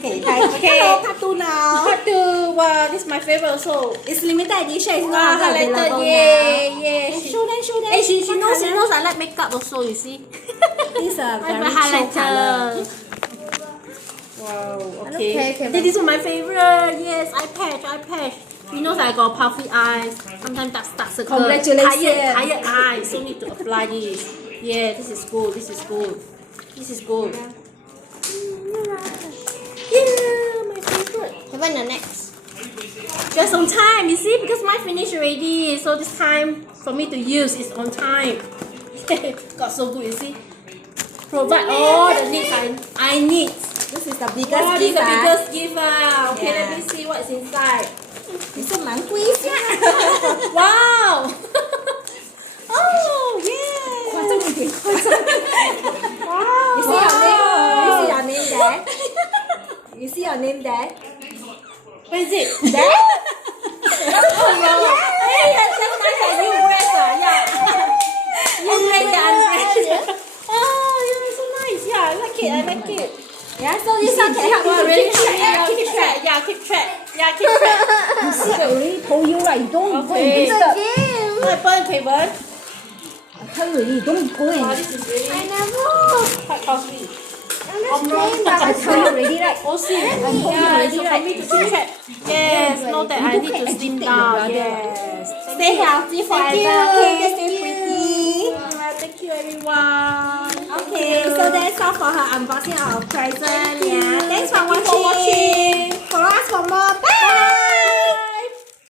Okay, hello, part 2 now. Part 2, wow, this is my favorite also. It's limited edition, it's Wow, not highlighted, available yeah. now. Show them. Hey, she What knows colour? I like makeup also, you see. This is a I'm very a chill colour. Wow, Okay, okay. This is my favorite. Yes, eye patch. You know I got puffy eyes. Sometimes dark circle. Congratulations. Tired eyes. So need to apply this. Yeah, this is good. Yeah, my favorite. Even the next. Just on time, you see, because mine finished already. So this time for me to use is on time. Got so good, you see. Provide all the needs I need. This is the biggest Wow, this is gift. the biggest gift. Okay, Yeah. let me see what's inside. 你是蛮贵一下。 Wow! Oh, yeah! 夸张一点，夸张。Wow! You see your name there? You see your name there? Where is it? There? Oh, yeah. Hey, that's nice that you dress, yeah. You dress the undress. Oh, yeah, so nice. Yeah, I like it. Yeah, so this one can help you Really keep track. keep track. Keep track. You see, I already told you right. You don't go and Okay. disturb. Burn. I tell you already, don't go Wow, and. this is really I never. quite costly. I'm just playing by I tell you myself. already right. Oh, see, I told you yeah, already so for right. me to keep track. Yes, know that I need to slim down. Yes. Stay healthy forever. you. Okay, stay pretty. Thank you, everyone. Okay, so that's all for her unboxing of our present. you. Yeah, thanks for Thank you for watching. Follow us for more. Bye.